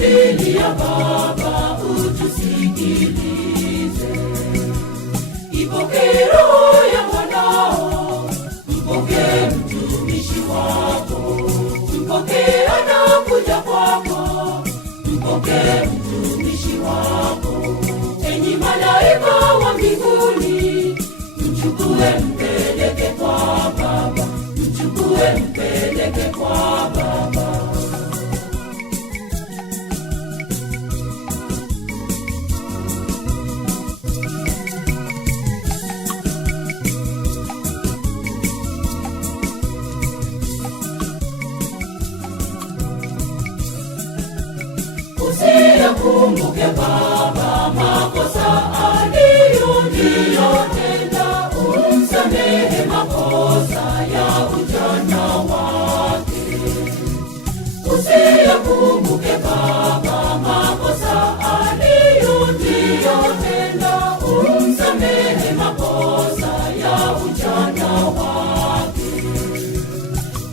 tunalilia Baba, utusikilize. Ipokee roho ya mwanao, mpokee mtumishi wako, mpokee anakuja kwako, mpokee mtumishi wako. Enyi malaika wa mbinguni, mchukue mpeleke kwa Baba, mchukue mpeleke kwa Baba. Usiyakumbuke Baba makosa aliyotenda, umsamehe makosa ya ujana wake. Usiyakumbuke Baba makosa aliyotenda, umsamehe makosa ya ujana wake.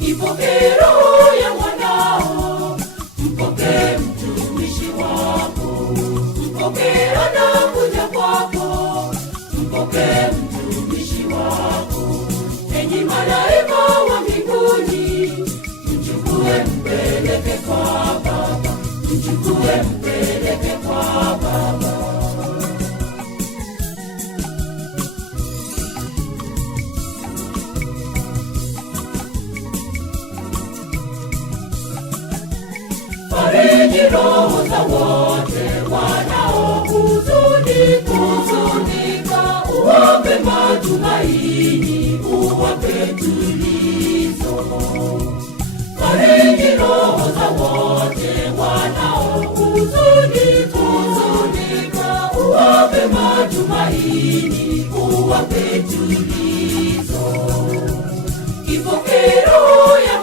Ipokee roho ya mwanao, mpokee mtumishi wako, mpokee anakuja kwako, mpokee mtumishi wako. Enyi malaika wa mbinguni, mchukue mpeleke kwa Baba, mchukue mpeleke kwa Baba. Fariji roho za wote wanaohuzunika, uwape matumaini, uwape tulizo. Fariji roho za wote wanaohuzunika, uwape matumaini, uwape tulizo. Ipokee roho ya